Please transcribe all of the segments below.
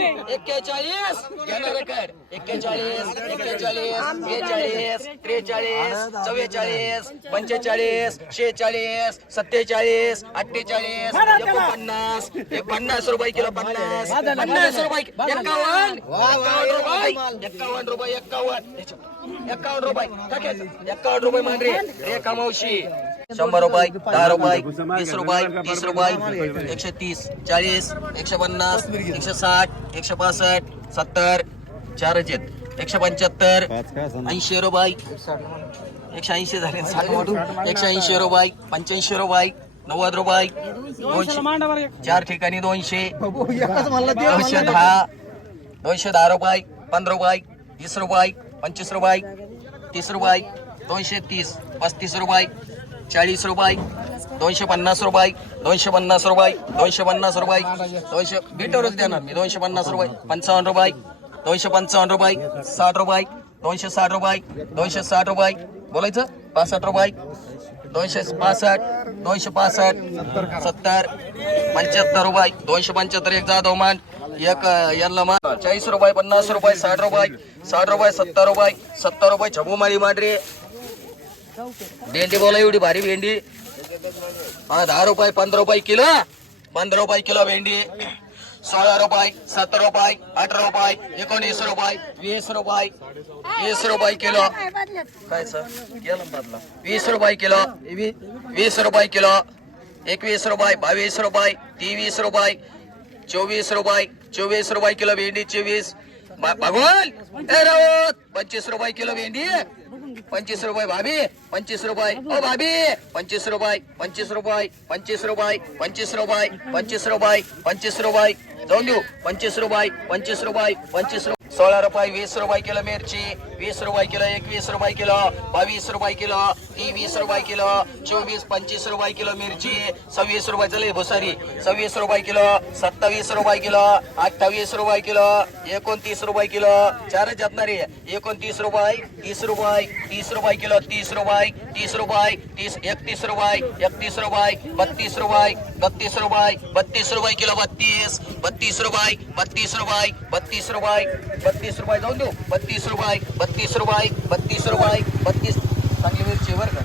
एक्केचाळीस। कर एक्केचाळीस एक्केचाळीस बेचाळीस त्रेचाळीस चव्वेचाळीस पंचेचाळीस शेहेचाळीस सत्तेचाळीस अठ्ठेचाळीस एकोणपन्नास एक पन्नास रुपये किलो पन्नास. पन्नास रुपये. एक्कावन्न एक्कावन्न रुपये. एक्कावन्न रुपये एक्कावन्न रुपये. एक्कावन्न रुपये. मान रे मावशी. शंभर रुपये दहा रुपये वीस रुपये तीस रुपये एकशे तीस चाळीस एकशे पन्नास एकशे साठ एकशे पासष्ट सत्तर चारच आहेत एकशे पंच्याहत्तर ऐंशी रुपये. एकशे ऐंशी झाले एकशे ऐंशी रुपये पंच्याऐंशी रुपये नव्वद रुपये. दोनशे चार ठिकाणी दोनशे. दोनशे दहा दोनशे दहा रुपये पंधरा रुपये वीस रुपये पंचवीस रुपये तीस रुपये दोनशे तीस पस्तीस रुपये. चाळीस रुपये दोनशे पन्नास रुपये दोनशे पन्नास रुपये दोनशे पन्नास रुपये दोनशे बीटवरच देणार मी दोनशे पन्नास रुपये पंचावन्न रुपये दोनशे पंचावन्न रुपये साठ रुपये दोनशे साठ रुपये दोनशे साठ रुपये बोलायचं? पासष्ट रुपये दोनशे पासष्ट दोनशे पासष्ट सत्तर पंच्याहत्तर रुपये दोनशे पंच्याहत्तर एक जाधव मान एक यांना मान चाळीस रुपये पन्नास रुपये साठ रुपये साठ रुपये सत्तर रुपये सत्तर रुपये छबू माळी मांडरे भेंडी बोला एवढी भारी भेंडी. हा दहा रुपये पंधरा रुपये किलो. पंधरा रुपये किलो भेंडी. सोळा रुपये सतरा रुपये अठरा रुपये एकोणीस रुपये वीस रुपये वीस रुपये किलो. काय सर? बदला. वीस रुपये किलो. वीस रुपये किलो. एकवीस रुपये बावीस रुपये तेवीस रुपये चोवीस रुपये चोवीस रुपये किलो भेंडी चोवीस. भगवान पंचवीस रुपये किलो भेंडी. पंचवीस रुपये भाभी पंचवीस रुपये. ओ भाभी पंचवीस रुपये पंचवीस रुपये पंचवीस रुपये पंचवीस रुपये पंचवीस रुपये पंचवीस रुपये. जाऊन देऊ. पंचवीस रुपये पंचवीस रुपये पंचवीस रुपये. सोळा रुपये वीस रुपये किलो मिरची. वीस रुपये किलो एकवीस रुपये किलो बावीस रुपये किलो तेवीस रुपये किलो चोवीस पंचवीस रुपये किलो मिरची सव्वीस रुपये चले भुसारी सव्वीस रुपये किलो सत्तावीस रुपये किलो अठ्ठावीस रुपये किलो एकोणतीस रुपये किलो चारच जातणारे एकोणतीस रुपये तीस रुपये तीस रुपये किलो तीस रुपये तीस रुपये तीस एकतीस रुपये एकतीस रुपये बत्तीस रुपये बत्तीस रुपये बत्तीस रुपये किलो बत्तीस बत्तीस रुपये बत्तीस रुपये बत्तीस रुपये बत्तीस रुपये जाऊन देऊ बत्तीस रुपये बत्तीस रुपये बत्तीस रुपये बत्तीस. चांगली मिरची बरं का?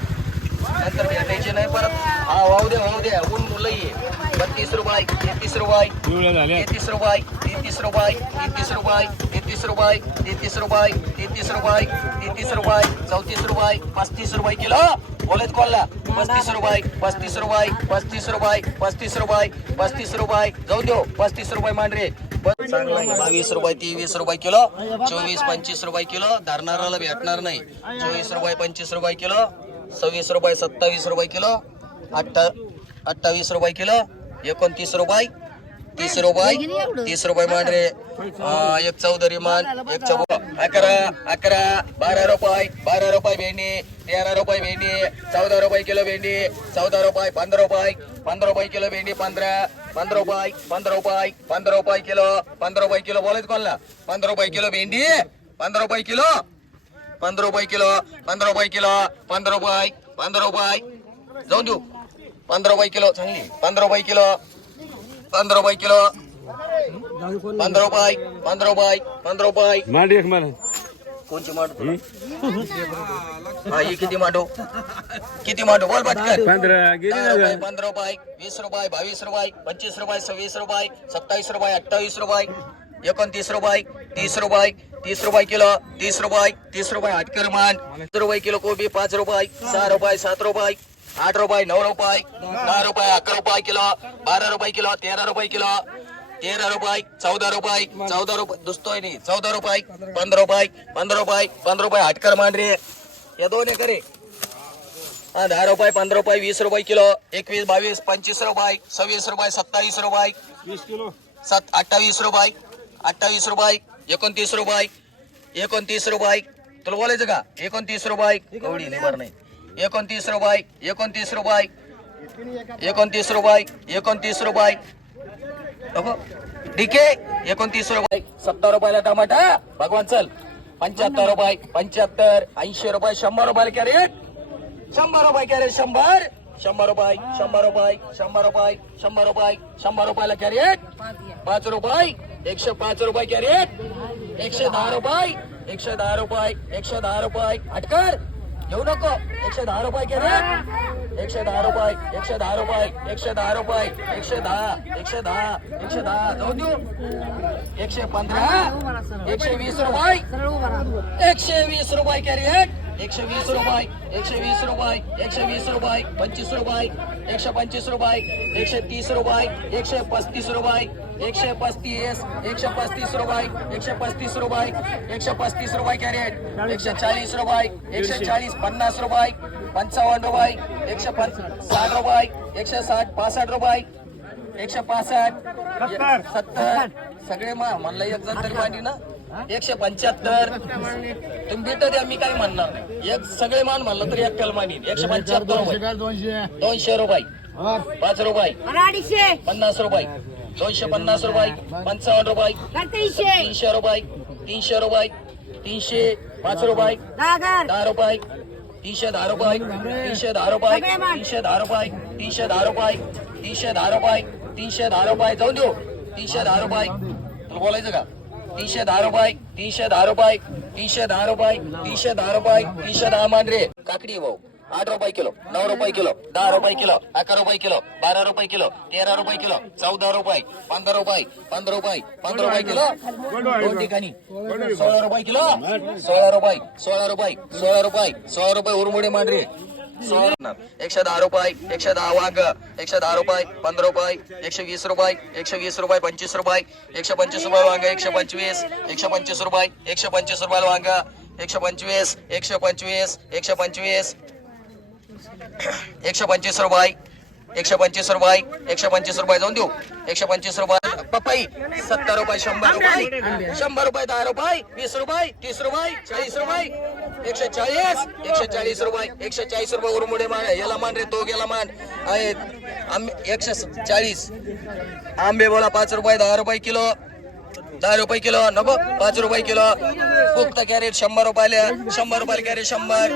नंतर भेटायची नाही परत. हा वाहू द्या वाहू द्या. ऊन लई आहे. बत्तीस रुपये तेहतीस रुपये तेहतीस रुपये तेहतीस रुपये तेहतीस रुपये तेहतीस रुपये तेहतीस रुपये तेहतीस रुपये तेहतीस रुपये चौतीस रुपये पस्तीस रुपये किलो. बोलत कोणला? पस्तीस रुपये पस्तीस रुपये पस्तीस रुपये पस्तीस रुपये पस्तीस रुपये. जाऊ देऊ पस्तीस रुपये मांडरे. बावीस रुपये तेवीस रुपये किलो चोवीस पंचवीस रुपये किलो धरणाराला भेटणार नाही. चोवीस रुपये पंचवीस रुपये किलो सव्वीस रुपये सत्तावीस रुपये किलो अठ्ठा अठ्ठावीस रुपये किलो एकोणतीस रुपये तीस रुपये तीस रुपये मान रे एक चौधरी मान एक चौ अकरा अकरा बारा रुपये बारा रुपये भेंडी तेरा रुपये भेंडी चौदा रुपये किलो भेंडी चौदा रुपये पंधरा रुपये पंधरा रुपये किलो भेंडी पंधरा पंधरा रुपये पंधरा रुपये पंधरा रुपये किलो पंधरा रुपये किलो बोलायचं कोणला? पंधरा रुपये किलो भेंडी पंधरा रुपये किलो पंधरा रुपये किलो पंधरा रुपये किलो पंधरा रुपये पंधरा रुपये. जाऊन देऊ. पंधरा रुपये किलो चांगली. पंधरा रुपये किलो पंधरा रुपये किलो. पंधरा रुपये पंधरा रुपये पंधरा रुपये. मांडी एक मला. कोणची मांडू तुला? हा ही किती मांडू? किती मांडू? बोल पटकन. पंधरा रुपये वीस रुपये बावीस रुपये पंचवीस रुपये सव्वीस रुपये सत्तावीस रुपये अठ्ठावीस रुपये एकोणतीस रुपये तीस रुपये तीस रुपये किलो तीस रुपये तीस रुपये हटकर मान रुपये किलो कोबी पाच रुपये सहा रुपये सात रुपये आठ रुपये नऊ रुपये दहा रुपये अकरा रुपये किलो बारा रुपये किलो तेरा रुपये किलो तेरा रुपये चौदा रुपये चौदा रुपये दुसतोय नाही चौदा रुपये पंधरा रुपये पंधरा रुपये पंधरा रुपये हटकर मान रे या दोन एकरे. हा दहा रुपये पंधरा रुपये वीस रुपये किलो एकवीस बावीस पंचवीस रुपये सव्वीस रुपये सत्तावीस रुपये सात अठ्ठावीस रुपये अठ्ठावीस रुपये एकोणतीस रुपये एकोणतीस रुपये. तुला बोलायचं का? एकोणतीस रुपये. एवढी नाही बरं नाही. एकोणतीस रुपये एकोणतीस रुपये एकोणतीस रुपये एकोणतीस रुपये. ठीक आहे एकोणतीस रुपये. सत्तर रुपयाला टमाटा. भगवान चल. पंच्याहत्तर रुपये पंच्याहत्तर ऐंशी रुपये शंभर रुपयाला कॅरेट शंभर रुपये कॅरेट शंभर. शंभर रुपये शंभर रुपये शंभर रुपये शंभर रुपये शंभर रुपयाला कॅरेट पाच रुपये एकशे पाच रुपये कॅरेट एकशे दहा रुपये एकशे दहा रुपये एकशे दहा रुपये. अटकर घेऊ नको. एकशे दहा रुपये केले. एकशे दहा रुपये एकशे दहा रुपये एकशे दहा रुपये एकशे दहा एकशे दहा एकशे दहा. जाऊ देऊ. एकशे पंधरा एकशे वीस रुपये एकशे वीस रुपये कॅरेट एकशे वीस रुपये एकशे वीस रुपये एकशे वीस रुपये पंचवीस रुपये एकशे पंचवीस रुपये एकशे तीस रुपये एकशे पस्तीस रुपये एकशे पस्तीस एकशे पस्तीस रुपये एकशे पस्तीस रुपये एकशे पस्तीस रुपये कॅरेट एकशे चाळीस रुपये एकशे चाळीस पन्नास रुपये पंचावन्न रुपये एकशे पं साठ रुपये एकशे साठ पासष्ट रुपये एकशे पासष्ट सत्तर सगळे मा म्हणलं एक जण तरी मांडी ना एकशे पंच्याहत्तर. तुम्ही तर द्या मी काय म्हणणार नाही. एक सगळे मान म्हणलं तरी एकट्याला मानीन एकशे पंच्याहत्तर दोनशे रुपये. पाच रुपये. अडीचशे. पन्नास रुपये. दोनशे पन्नास रुपये. पंचावन्न रुपये. तीनशे. तीनशे रुपये. तीनशे रुपये. तीनशे पाच रुपये. दहा रुपये. तीनशे दहा रुपये. तीनशे दहा रुपये. तीनशे दहा रुपये. तीनशे दहा रुपये. तीनशे दहा रुपये. तीनशे दहा रुपये. जाऊन देऊ. तीनशे दहा रुपये. तुला बोलायचं का? तीनशे दहा रुपये तीनशे दहा रुपये तीनशे दहा रुपये तीनशे दहा रुपये तीनशे दहा मांडरे काकडी भाऊ. आठ रुपये किलो नऊ रुपये किलो दहा रुपये किलो अकरा रुपये किलो बारा रुपये किलो तेरा रुपये किलो चौदा रुपये पंधरा रुपये पंधरा रुपये पंधरा रुपये किलो. दोन ठिकाणी. सोळा रुपये किलो सोळा रुपये सोळा रुपये सोळा रुपये सोळा रुपये उरमुडे मांडरे सोळा एकशे दहा रुपये एकशे दहा वांग एकशे दहा रुपये पंधरा रुपये एकशे वीस रुपये एकशे वीस रुपये पंचवीस रुपये एकशे पंचवीस रुपये वांग एकशे पंचवीस एकशे पंचवीस रुपये एकशे पंचवीस रुपये वांग एकशे पंचवीस एकशे पंचवीस एकशे पंचवीस एकशे पंचवीस रुपये एकशे पंचवीस रुपये एकशे पंचवीस रुपये जाऊन देऊ. एकशे पंचवीस रुपये पपई सत्तर रुपये शंभर रुपये शंभर रुपये दहा रुपये वीस रुपये तीस रुपये चाळीस रुपये एकशे चाळीस एकशे चाळीस रुपये एकशे चाळीस रुपये उरमुडे मान याला मान रे तो गेला मान. आहे एकशे चाळीस. आंबे बोला पाच रुपये दहा रुपये किलो. दहा रुपये किलो नको पाच रुपये किलो. पुक्त कॅरेट शंभर रुपयाला शंभर रुपये कॅरेट शंभर.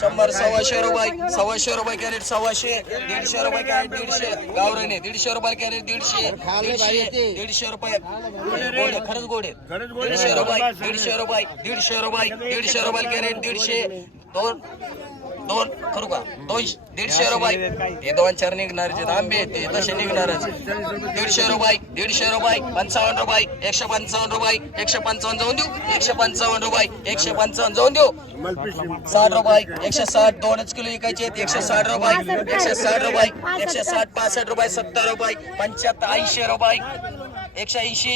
शंभर सव्वाशे रुपये सव्वाशे रुपये कॅरेट सव्वाशे दीडशे रुपये कॅरेट दीडशे. गावराने दीडशे रुपये कॅरेट दीडशे दीडशे दीडशे रुपये. गोड खरंच गोड. दीडशे रुपये दीडशे रुपये दीडशे रुपये दीडशे रुपये कॅरेट दीडशे. दोन दोन करू का? दोन दीडशे रुपये. हे दोन चार निघणार आंबे ते तसे निघणारच दीडशे रुपये दीडशे रुपये पंचावन्न रुपये एकशे पंचावन्न रुपये एकशे पंचावन्न जाऊन देऊ. एकशे पंचावन्न रुपये एकशे पंचावन्न जाऊन देऊ. साठ रुपये एकशे साठ दोनच किलो विकायचे एकशे साठ रुपये एकशे साठ रुपये एकशे साठ पासष्ट रुपये सत्तर रुपये पंच्याहत्तर ऐंशी रुपये. एकशे ऐंशी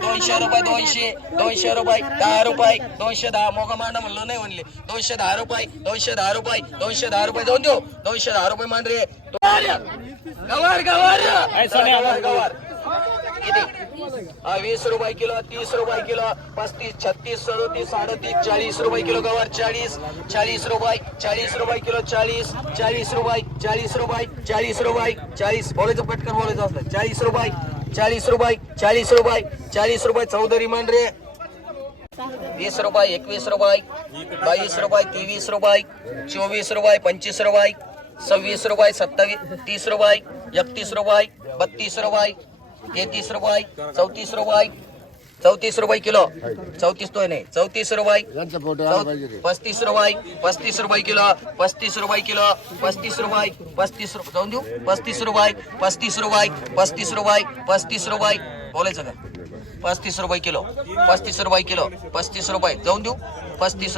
दोनशे रुपये दोनशे दोनशे रुपये दहा रुपये दोनशे दहा मोका मांडा म्हणलं नाही म्हणले. दोनशे दहा रुपये दोनशे दहा रुपये दोनशे दहा रुपये जाऊन देऊ. दोनशे दहा रुपये मान रे गवार गवार गवार गवार. किती? हा, वीस रुपये किलो तीस रुपये किलो पस्तीस छत्तीस सदोतीस साडेतीस चाळीस रुपये किलो गवार चाळीस चाळीस रुपये चाळीस रुपये किलो चाळीस चाळीस रुपये चाळीस रुपये चाळीस रुपये चाळीस. बोलायचं पटकन बोलायचं असलं. चाळीस रुपये चाळीस रुपये चाळीस रुपये चाळीस रुपये चौधरी मान रे वीस रुपये एकवीस रुपये बावीस रुपये तेवीस रुपये चोवीस रुपये पंचवीस रुपये सव्वीस रुपये सत्तावीस तीस रुपये एकतीस रुपये बत्तीस रुपये तेहतीस रुपये चौतीस रुपये चौतीस रुपये किलो. चौतीस तो नाही चौतीस रुपये. पस्तीस रुपये पस्तीस रुपये किलो पस्तीस रुपये किलो पस्तीस रुपये पस्तीस रुपये जाऊन देऊ. पस्तीस रुपये पस्तीस रुपये पस्तीस रुपये पस्तीस रुपये. बोलायचं का? पस्तीस रुपये किलो पस्तीस रुपये किलो पस्तीस रुपये. जाऊन देऊ. पस्तीस